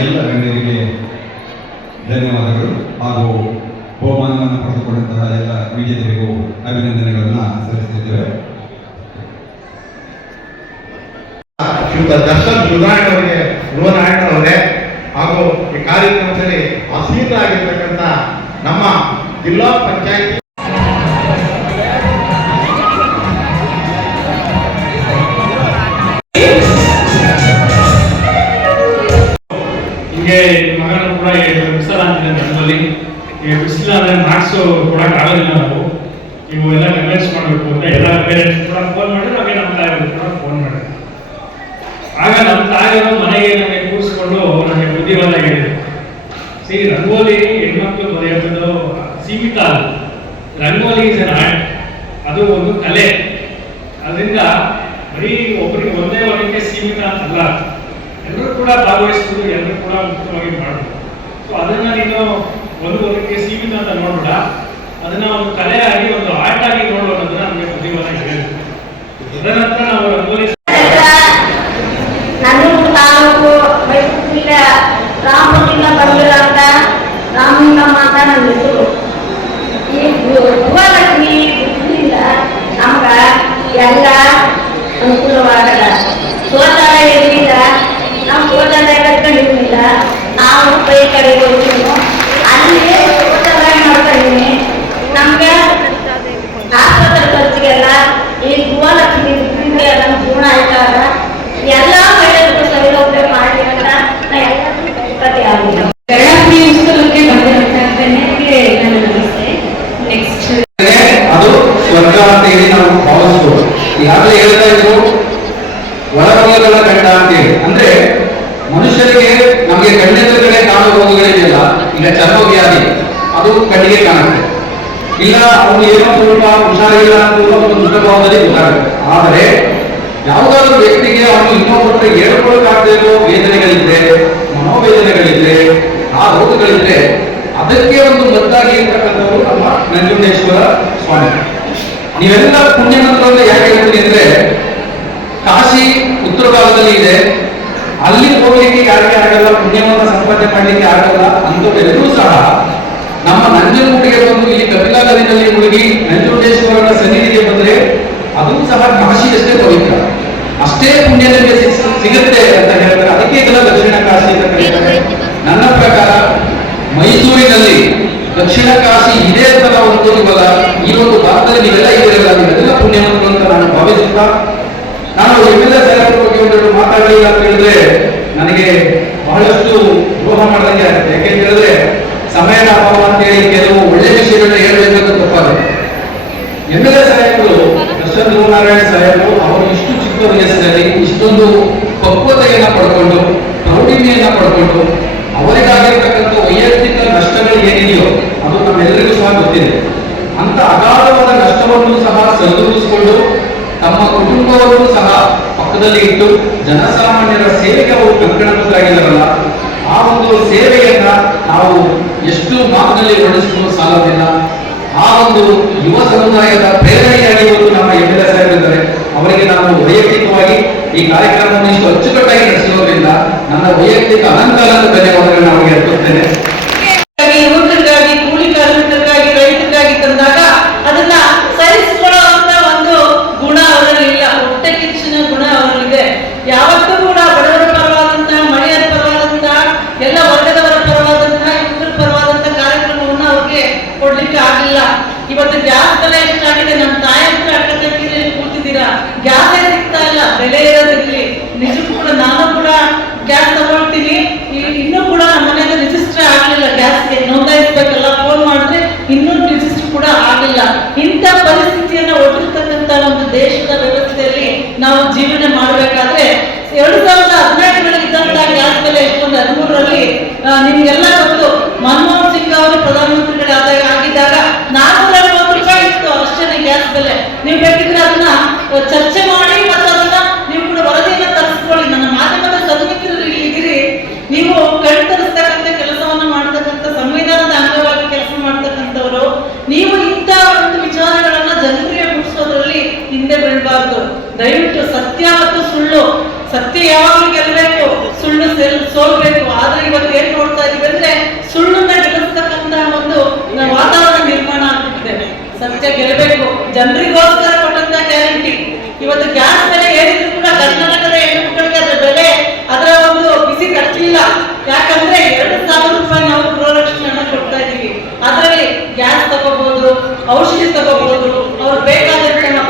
ಎಲ್ಲ ಗಣ್ಯರಿಗೆ ಧನ್ಯವಾದಗಳು ಹಾಗೂ ಬಹುಮಾನವನ್ನು ಪಡೆದುಕೊಂಡಂತಹ ಎಲ್ಲ ವಿಜೇತರಿಗೂ ಅಭಿನಂದನೆಗಳನ್ನು ಸಲ್ಲಿಸುತ್ತಿದ್ದೇವೆ. ಶ್ರೀಯುತ ದರ್ಶನ್ ಧ್ರುವನಾಯಕರವರೇ ಹಾಗೂ ಈ ಕಾರ್ಯಕ್ರಮದಲ್ಲಿ ಆಸೀನರಾಗಿರ್ತಕ್ಕಂಥ ನಮ್ಮ ಜಿಲ್ಲಾ ಪಂಚಾಯತಿ ಹೀಗೆ ಮಗನ ಕೂಡ ಬಿಸಿಲಾಗ್ತಿದೆ ನಮ್ಮಲ್ಲಿ. ಈಗ ಬಿಸಿಲಾದ್ರೆ ಮಾರ್ಕ್ಸ್ ಕೊಡಕ್ಕೆ ಆಗೋದಿಲ್ಲ. ನಾವು ಇವು ಎಲ್ಲ ಕನ್ವಿನ್ಸ್ ಮಾಡಬೇಕು ಅಂತ ಎಲ್ಲ ಪೇರೆಂಟ್ಸ್ ಕೂಡ ಫೋನ್ ಮಾಡಿ ಹಾಗೆ ನಮ್ಮ ತಾಯಿಗಳು ಕೂಡ ಫೋನ್ ಮಾಡಿದ್ರು. ಆಗ ನಮ್ಮ ತಾಯಿಯವರು ಮನೆಗೆ ನಮಗೆ ಕೂರಿಸ್ಕೊಂಡು ನಮಗೆ ಬುದ್ಧಿವಾದ ಹೇಳಿದ್ರು. ರಂಗೋಲಿ ಹೆಣ್ಮಕ್ಳು ಬರೆಯೋದು ಸೀಮಿತ ಅಲ್ಲ. ರಂಗೋಲಿ ಇಸ್ ಅನ್ ಆರ್ಟ್, ಅದು ಒಂದು ಕಲೆ. ಅದರಿಂದ ಬರೀ ಒಬ್ಬರಿಗೆ ಒಂದೇ ವರ್ಗಕ್ಕೆ ಸೀಮಿತ ಅಂತಲ್ಲ, ಎಲ್ಲರೂ ಕೂಡ ಭಾಗವಹಿಸ್ಬೋದು, ಎಲ್ಲರೂ ಕೂಡ ಮುಕ್ತವಾಗಿ ಮಾಡಬಹುದು. ಸೊ ಅದನ್ನ ನೀನು ಒಂದು ವರ್ಗಕ್ಕೆ ಸೀಮಿತ ಅಂತ ನೋಡಬೇಡ, ಅದನ್ನ ಒಂದು ಕಲೆ ಆಗಿ ಒಂದು ಆರ್ಟ್ ಆಗಿ ನೋಡು ಅನ್ನೋದನ್ನ ನಮಗೆ ಬುದ್ಧಿವಾದ ಹೇಳಿದ್ರು. ತದನಂತರ ನಾವು ರಂಗೋಲಿ ರಾಮಲಿಂಗ ಬಂದಿರಂತ ರಾಮಲಿಂಗಮ್ಮ ಅಂತ ನನ್ನ ಹೆಸರು. ಈ ಗೃಹಲಕ್ಷ್ಮಿ ಬುದ್ಧಿಯಿಂದ ನಮ್ಗ ಎಲ್ಲ ಅನುಕೂಲವಾಗಲ್ಲ. ಶೌಚಾಲಯದಿಂದ ನಾವು ಶೌಚಾಲಯ ಕಟ್ಕೊಂಡಿರ್ಲಿಲ್ಲ. ನಾವು ಕೈ ಕಡೆ ಹೋಗ್ತೀವಿ, ಅಲ್ಲಿ ಶೌಚಾಲಯ ಮಾಡ್ಕೊಂಡಿನಿ. ನಮ್ಗೆ ಆಸ್ಪತ್ರೆ ಖರ್ಚಿಗೆಲ್ಲ ಈ ಗೃಹಲಕ್ಷ್ಮಿ ಬುದ್ಧಿಯಿಂದ ನಮ್ಮ ಜೀವನ ಆಯ್ತಾರ. ಎಲ್ಲ ಮಹಿಳೆಯರಿಗೂ ಸೌಲಭ್ಯ ಮಾಡಲಿ ಅಂತ ನಾ ಎಲ್ಲ ಕತೆ ಆಗಿದೆ. ಅದು ಸ್ವರ್ಗ ಅಂತ ಹೇಳಿ ನಾವು ಭಾವಿಸ್ಬೋದು. ಈಗಾಗಲೇ ಹೇಳ್ತಾ ಇದ್ರು ಒಳರೋಗಗಳ ಕಂಡ ಅಂತೇಳಿ. ಅಂದ್ರೆ ಮನುಷ್ಯರಿಗೆ ನಮಗೆ ಕಣ್ಣೆದುರುಗಡೆ ಕಾಣುವ ರೋಗಗಳಿದೆಯಲ್ಲ, ಈಗ ಚರ್ಮ ವ್ಯಾಧಿ ಅದು ಕಣ್ಣಿಗೆ ಕಾಣುತ್ತೆ, ಇಲ್ಲ ಅವನು ಏನೋ ಸ್ವಲ್ಪ ಹುಷಾರಿಲ್ಲ ಅಂತ ಒಂದು ಮುಖಭಾವದಲ್ಲಿ ಗೊತ್ತಾಗುತ್ತೆ. ಆದರೆ ಯಾವುದಾದ್ರೂ ವ್ಯಕ್ತಿಗೆ ಅವನು ಇನ್ನೊಬ್ಬರ ಹೇಳ್ಕೊಳ್ಳೋಕ್ಕಾಗದೇ ಇರೋ ವೇದನೆಗಳಿದ್ರೆ, ಮನೋವೇದನೆಗಳಿದ್ರೆ, ಆ ರೋಗಗಳಿದ್ರೆ ಅದಕ್ಕೆ ಒಂದು ಮದ್ದಾಗಿ ಇರ್ತಕ್ಕಂಥವರು ನಮ್ಮ ನಂಜುಂಡೇಶ್ವರ ಸ್ವಾಮಿ. ನೀವೆಲ್ಲ ಪುಣ್ಯ ಮಂತ್ರವನ್ನು ಯಾಕೆ ಹೇಳ್ತೀನಿ ಅಂದ್ರೆ, ಕಾಶಿ ಉತ್ತರ ಭಾಗದಲ್ಲಿ ಇದೆ, ಅಲ್ಲಿ ಹೋಗ್ಲಿಕ್ಕೆ ಯಾರಿಗೆ ಆಗಲ್ಲ, ಪುಣ್ಯವನ್ನು ಸಂಪಾದನೆ ಮಾಡ್ಲಿಕ್ಕೆ ಆಗಲ್ಲ ಅಂತವರೆಲ್ಲರೂ ಸಹ ನಮ್ಮ ನಂಜನಗೂಡಿಗೆ ಬಂದು ಇಲ್ಲಿ ಕಪಿಲಾ ನದಿನಲ್ಲಿ ಮುಳುಗಿ ನಂಜುಂಡೇಶ್ವರನ ಸನ್ನಿಧಿಗೆ ಬಂದ್ರೆ ಅದು ಸಹ ಕಾಶಿಯಷ್ಟೇ ಪವಿತ್ರ, ಅಷ್ಟೇ ಪುಣ್ಯ ನಿಮಗೆ ಸಿಗುತ್ತೆ ಅಂತ ಹೇಳ್ತಾರೆ. ಅದಕ್ಕೆ ಇದೆಲ್ಲ ದಕ್ಷಿಣ ಕಾಶಿ ಅಂತ ಕರೀತಾರೆ. ನನ್ನ ಪ್ರಕಾರ ಮೈಸೂರಿನಲ್ಲಿ ದಕ್ಷಿಣ ಕಾಶಿ ಇದೆ ಅಂತ ನಾವು ಅನ್ಕೋತೀವಲ್ಲ, ಈ ಒಂದು ಭಾಗದಲ್ಲಿ ನೀವೆಲ್ಲ ಇದ್ದೀರಲ್ಲ, ನೀವೆಲ್ಲ ಪುಣ್ಯವಂತರು ಅಂತ ನಾನು ಭಾವಿಸುತ್ತಾ, ನಾನು ಎಲ್ಲ ಸಾಹೇಬರ ಬಗ್ಗೆ ಒಂದೆರಡು ಮಾತಾಡಲಿಲ್ಲ ಅಂತ ಹೇಳಿದ್ರೆ ನನಗೆ ಬಹಳಷ್ಟು ದ್ರೋಹ ಮಾಡಿದಂಗೆ ಆಗುತ್ತೆ. ಯಾಕೆಂತ ಹೇಳಿದ್ರೆ ಸಮಯದ ಅಭಾವ ಅಂತ ಹೇಳಿ ಕೆಲವು ಒಳ್ಳೆ ವಿಷಯಗಳನ್ನ ಹೇಳ್ಬೇಕಂತ ತಪ್ಪಾಗುತ್ತೆ. MLA ಸಾಹೇಬರು ದರ್ಶನ್ ಧ್ರುವನಾರಾಯಣ ಸಾಹೇಬರು ಅವರು ಇಷ್ಟು ಚಿಕ್ಕ ವಯಸ್ಸಿನಲ್ಲಿ ಇಷ್ಟೊಂದು ಪಕ್ವತೆಯನ್ನ ಪಡ್ಕೊಂಡು, ಪ್ರೌಢಿಮೆಯನ್ನ ಪಡ್ಕೊಂಡು, ಅವರಿಗಾಗಿರ್ತಕ್ಕಂಥ ವೈಯಕ್ತಿಕ ನಷ್ಟಗಳು ಏನಿದೆಯೋ ಅದು ನಮ್ಮೆಲ್ಲರಿಗೂ ಸಹ ಗೊತ್ತಿದೆ. ಅಂತ ಅಗಾಧವಾದ ನಷ್ಟವನ್ನು ಸಹ ಸರಿದೂಗಿಸಿಕೊಂಡು ತಮ್ಮ ಕುಟುಂಬವನ್ನು ಸಹ ಪಕ್ಕದಲ್ಲಿ ಇಟ್ಟು ಜನಸಾಮಾನ್ಯರ ಸೇವೆಗೆ ಅವರು ಕಂಕಣಬದ್ಧರಾಗಿದ್ದಾರಲ್ಲ, ಆ ಒಂದು ಸೇವೆಯನ್ನ ನಾವು ಎಷ್ಟು ಮಾತಿನಲ್ಲಿ ವರ್ಣಿಸಲು ಸಾಲೋದಿಲ್ಲ. ಆ ಒಂದು ಯುವ ಸಮುದಾಯದ ಪ್ರೇರಣೆಯಾಗಿ ಇವತ್ತು ನಮ್ಮ MLA ಸಾಹೇಬರಿದ್ದಾರೆ. ಅವರಿಗೆ ನಾನು ವೈಯಕ್ತಿಕವಾಗಿ ಈ ಕಾರ್ಯಕ್ರಮವನ್ನು ಇಷ್ಟು ಅಚ್ಚುಕಟ್ಟಾಗಿ ನಡೆಸಿರೋದ್ರಿಂದ ನನ್ನ ವೈಯಕ್ತಿಕ ಅನಂತ ಧನ್ಯವಾದಗಳನ್ನ ಅವರಿಗೆ ಅರ್ಪಿಸುತ್ತೇನೆ. ಯುವಕರಿಗಾಗಿ, ಕೂಲಿ ಕಾರ್ಮಿಕರಿಗಾಗಿ, ರೈತರಿಗಾಗಿ ತಂದಾಗ ಅದನ್ನ ಸಹಿಸಿಕೊಳ್ಳುವಂತ ಒಂದು ಗುಣ ಅವರಲ್ಲಿಲ್ಲ, ಹೊಟ್ಟೆ ಕಿಚ್ಚಿನ ಗುಣ ಅವರಲ್ಲಿದೆ. ಯಾವತ್ತೂ ಕೂಡ ಬಡವರ ಪರವಾದಂತಹ, ಮಹಿಳೆಯರ ಪರವಾದಂತಹ, ಎಲ್ಲ ವರ್ಗದವರ ಪರವಾದಂತಹ, ಯುವಕರ ಪರವಾದಂತಹ ಕಾರ್ಯಕ್ರಮವನ್ನು ಅವ್ರಿಗೆ ಕೊಡ್ಲಿಕ್ಕೆ ಆಗಿಲ್ಲ. ಇವತ್ತು ಗ್ಯಾಸ್ ಬೆಲೆ ಎಷ್ಟಾಗಿದೆ, ನಮ್ಮ ತಾಯಿ ಹತ್ರ ಅಕ್ಕದಲ್ಲಿ ಕೂತಿದ್ದೀರಾ, ಗ್ಯಾಸೇ ಸಿಗ್ತಾ ಇಲ್ಲ, ಬೆಲೆ ಇರೋದಿರ್ಲಿ. ನಿಜಕ್ಕೂ ಕೂಡ ನಾನು ಕೂಡ ಗ್ಯಾಸ್ ತಗೊಳ್ತೀನಿ, ಇನ್ನೂ ಕೂಡ ನಮ್ಮ ಮನೆಯಲ್ಲಿ ರಿಜಿಸ್ಟರ್ ಆಗಲಿಲ್ಲ, ಗ್ಯಾಸ್ಗೆ ನೋಂದಾಯಿಸ್ಬೇಕಲ್ಲ, ಫೋನ್ ಮಾಡಿದ್ರೆ ಇನ್ನೂ ರಿಜಿಸ್ಟರ್ ಕೂಡ ಆಗಿಲ್ಲ. ಇಂಥ ಪರಿಸ್ಥಿತಿಯನ್ನ ಒಡ್ಡಿರ್ತಕ್ಕಂಥ ಒಂದು ದೇಶದ ವ್ಯವಸ್ಥೆಯಲ್ಲಿ ನಾವು ಜೀವನ ಮಾಡಬೇಕಾದ್ರೆ 2014ರಲ್ಲಿ ಇದ್ದಂತಹ ಗ್ಯಾಸ್ ಬೆಲೆ ಎಷ್ಟೊಂದು 13ರಲ್ಲಿ ನಿಮ್ಗೆಲ್ಲ ಗೊತ್ತು. ಮನಮೋಹನ್ ಸಿಂಗ್ ಅವರು ಪ್ರಧಾನಮಂತ್ರಿಗಳಾಗಿದ್ದಾಗ 430 ರೂಪಾಯಿ ಇತ್ತು ಅಷ್ಟೇ ಗ್ಯಾಸ್ ಬೆಲೆ. ನೀವು ಬೇಕಿದ್ರೆ ಅದನ್ನ ಚರ್ಚೆ ಮಾಡಿ ಮತ್ತು ಅದನ್ನ ನೀವು ಕೂಡ ವರದಿಯನ್ನ ತರಿಸ್ಕೊಳ್ಳಿ. ನನ್ನ ಮಾಧ್ಯಮದ ಸನ್ಮಿತ್ರರು ಇಲ್ಲಿದ್ದೀರಿ, ನೀವು ಕಣ್ತರಿಸ್ತಕ್ಕಂಥ ಕೆಲಸವನ್ನ ಮಾಡತಕ್ಕಂಥ, ಸಂವಿಧಾನದ ಅಂಗವಾಗಿ ಕೆಲಸ ಮಾಡ್ತಕ್ಕಂಥವ್ರು, ನೀವು ಇಂಥ ಒಂದು ವಿಚಾರಗಳನ್ನ ಜನಪ್ರಿಯ ಮೂಡಿಸೋದ್ರಲ್ಲಿ ಹಿಂದೆ ಬೀಳಬಾರ್ದು. ದಯವಿಟ್ಟು ಸತ್ಯ ಮತ್ತು ಸುಳ್ಳು, ಸತ್ಯ ಯಾವಾಗಲೂ ಗೆಲ್ಲಬೇಕು, ಸುಳ್ಳು ಸೋಲ್ಬೇಕು. ಆದ್ರೆ ಗೆಲ್ಲಬೇಕು. ಜನರಿಗೋಸ್ಕರ ಕೊಟ್ಟಂತ ಗ್ಯಾರಂಟಿ. ಇವತ್ತು ಗ್ಯಾಸ್ ಬೆಲೆ ಏನಿದ್ರು ಕೂಡ ಕರ್ನಾಟಕದ ಹೆಣ್ಣುಮಕ್ಕಳಿಗೆ ಅದರ ಬೆಲೆ, ಅದರ ಒಂದು ಬಿಸಿ ಕಟ್ಟಲಿಲ್ಲ. ಯಾಕಂದ್ರೆ 2,000 ರೂಪಾಯಿ ನಾವು ಗೃಹಲಕ್ಷ್ಮಿ ಹಣ ಕೊಡ್ತಾ ಇದೀವಿ. ಅದರಲ್ಲಿ ಗ್ಯಾಸ್ ತಗೋಬಹುದು, ಔಷಧಿ ತಗೋಬಹುದು,